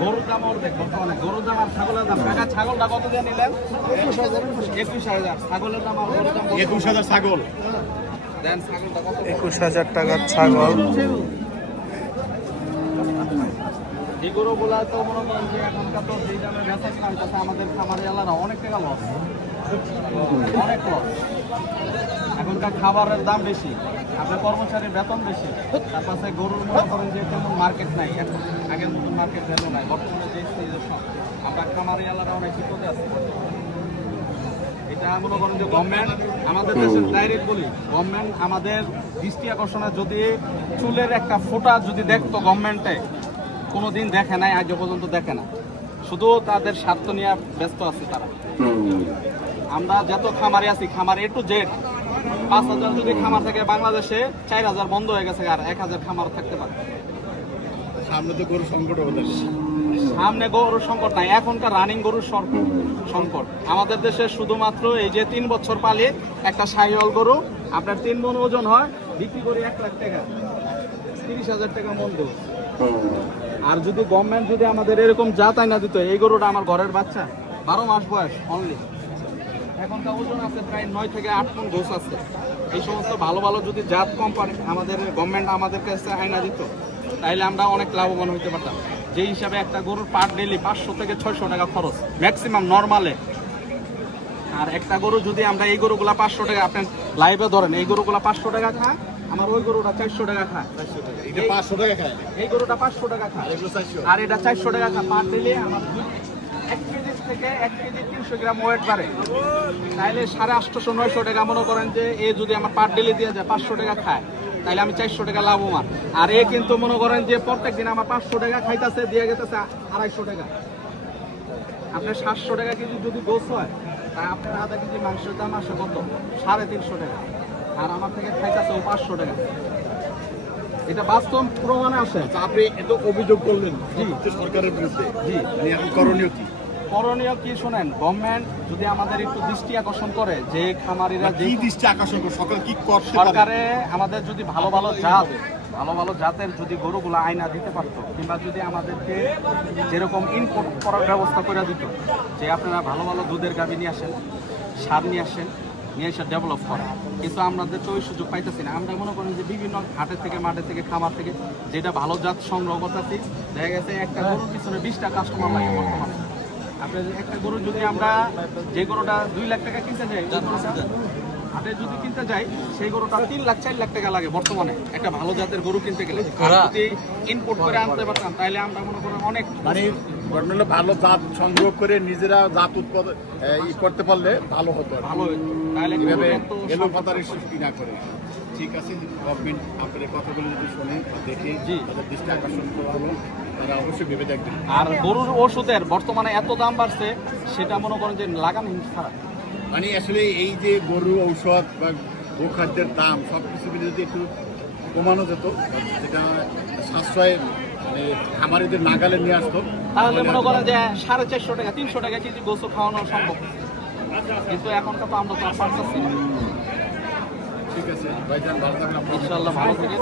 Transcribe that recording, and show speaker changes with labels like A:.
A: গরুর দাম অর্ধেক বর্তমানে। গরুর দাম আর ছাগলের দাম। কাকা ছাগলটা কত দিয়ে নিলেন? একুশ হাজার। ছাগলের দাম আর গরুর দাম
B: একুশ হাজার ছাগল।
A: দেন ছাগলটা কত?
C: একুশ হাজার টাকার ছাগল।
A: এই গরুগুলা তো মনে করেন যে এখনকার তো যেই দামে বেচা কিনা আমাদের খামারে এলাকা অনেক টাকা লস। অনেক লস এখনকার খাবারের দাম বেশি আপনার কর্মচারীর বেতন বেশি তার পাশে গরুর মনে করেন যে তেমন মার্কেট নাই এখন আগের মতন মার্কেট ভ্যালু নাই বর্তমানে যে আমরা খামারি এলারা অনেক বিপদে আছে এটা মনে করেন যে গভর্নমেন্ট আমাদের দেশের ডাইরেক্ট বলি গভর্নমেন্ট আমাদের দৃষ্টি আকর্ষণে যদি চুলের একটা ফোঁটা যদি দেখতো গভর্নমেন্টে কোনোদিন দেখে নাই আজ পর্যন্ত দেখে না শুধু তাদের স্বার্থ নিয়ে ব্যস্ত আছে তারা। আমরা যত খামারে আছি খামার এ টু জেড পাঁচ হাজার যদি খামার থাকে বাংলাদেশে চার হাজার বন্ধ হয়ে গেছে আর এক হাজার খামার থাকতে পারে।
B: সামনে তো গরু সংকট হবে
A: সামনে গরুর সংকট নাই এখনকার রানিং গরুর সংকট। আমাদের দেশে শুধুমাত্র এই যে তিন বছর পালে একটা সাইওয়াল গরু আপনার তিন মন ওজন হয় বিক্রি করি এক লাখ টাকা। তিরিশ হাজার টাকা মন দেবো আর যদি গভর্নমেন্ট যদি আমাদের এরকম যা তাই না দিত এই গরুটা আমার ঘরের বাচ্চা বারো মাস বয়স অনলি এখনকার ওজন আছে প্রায় নয় থেকে আট মন গোস আছে। এই সমস্ত ভালো ভালো যদি জাত কোম্পানি আমাদের গভর্নমেন্ট আমাদের কাছে আইনা দিত তাইলে আমরা অনেক লাভবান হইতে পারতাম। যে হিসাবে একটা গরুর পার ডেলি পাঁচশো থেকে ছয়শো টাকা খরচ ম্যাক্সিমাম নর্মালে আর একটা গরু যদি আমরা এই গরুগুলা পাঁচশো টাকা আপনার লাইভে ধরেন এই গরুগুলা পাঁচশো টাকা খায় আমার ওই গরুটা চারশো টাকা খায়।
B: এটা পাঁচশো টাকা খায়।
A: এই গরুটা পাঁচশো টাকা খায়। আর এটা চারশো টাকা খায়। পার দিলে আমার এক কেজি থেকে এক কেজি তিনশো গ্রাম ওয়েট বাড়ে। তাইলে সাড়ে আটশোশো নয়শো টাকা মনে করেন যে এ যদি আমার পার ডেলি দিয়ে যায় পাঁচশো টাকা খায় তাইলে আমি চারশো টাকা লাভবান। আর এ কিন্তু মনে করেন যে প্রত্যেক দিন আমার পাঁচশো টাকা খাইতেছে দিয়ে গেতেছে আড়াইশো টাকা। আপনার সাতশো টাকা কেজি যদি গোস হয় তাই আপনার আধা কেজি মাংসের দাম আসে কত? সাড়ে তিনশো টাকা। আর আমার থেকে খাইতেছে ও পাঁচশো টাকা। এটা বাস্তব প্রমাণে আসে।
B: আচ্ছা, আপনি এত অভিযোগ করলেন
A: জি।
B: সরকারের বিরুদ্ধে।
A: জি
B: মানে এখন করণীয় কি?
A: করণীয় কি শোনেন? গভর্নমেন্ট যদি আমাদের একটু দৃষ্টি আকর্ষণ করে যে খামারিরা যে
B: কি দৃষ্টি আকর্ষণ করে? সরকার কি করতে পারে?
A: সরকারে আমাদের যদি ভালো ভালো জাত ভালো ভালো জাতের যদি গরুগুলো আয়না দিতে পারতো কিংবা যদি আমাদেরকে যেরকম ইনপুট করার ব্যবস্থা করে দিত যে আপনারা ভালো ভালো দুধের গাভী নিয়ে আসেন সার নিয়ে আসেন নিয়ে এসে ডেভেলপ করা কিন্তু আমাদের তো ওই সুযোগ পাইতেছি না। আমরা মনে করি যে বিভিন্ন হাটের থেকে মাঠের থেকে খামার থেকে যেটা ভালো জাত সংগ্রহ করতেছি দেখা গেছে একটা গরুর পিছনে বিশটা কাস্টমার লাগে বর্তমানে। আপনার একটা গরু যদি আমরা যে গরুটা দুই লাখ টাকা কিনতে যাই ওই হাটে যদি কিনতে যাই সেই গরুটা তিন লাখ চার লাখ টাকা লাগে বর্তমানে একটা ভালো জাতের গরু কিনতে গেলে যদি ইনপুট করে আনতে পারতাম তাহলে আমরা মনে করেন অনেক
B: মানে ঘটনা ভালো জাত সংগ্রহ করে নিজেরা জাত উৎপাদন ই করতে পারলে ভালো হতো
A: ভালো হতো। তাহলে
B: এইভাবে
A: এত
B: সৃষ্টি না করে ঠিক আছে গভর্নমেন্ট আপনাদের কথাগুলো যদি শুনে দেখে
A: জি।
B: তাদের দৃষ্টি আকর্ষণ করা হলো তারা অবশ্যই ভেবে দেখবেন
A: আর গরুর ওষুধের বর্তমানে এত দাম বাড়ছে সেটা মনে করেন যে লাগান ছাড়া
B: মানে আসলে এই যে গরু ঔষধ বা গোখাদ্যের দাম সব কিছু মিলে যদি একটু কমানো যেত যেটা সাশ্রয় মানে খামারিদের নাগালে নিয়ে আসতো
A: তাহলে মনে করেন যে সাড়ে চারশো টাকা তিনশো টাকা কেজি গোসু খাওয়ানো সম্ভব। কিন্তু এখনকার তো আমরা তো আর পারতেছি না।
B: ঠিক আছে ভাইজান ভালো থাকলাম
A: ইনশাল্লাহ ভালো থেকে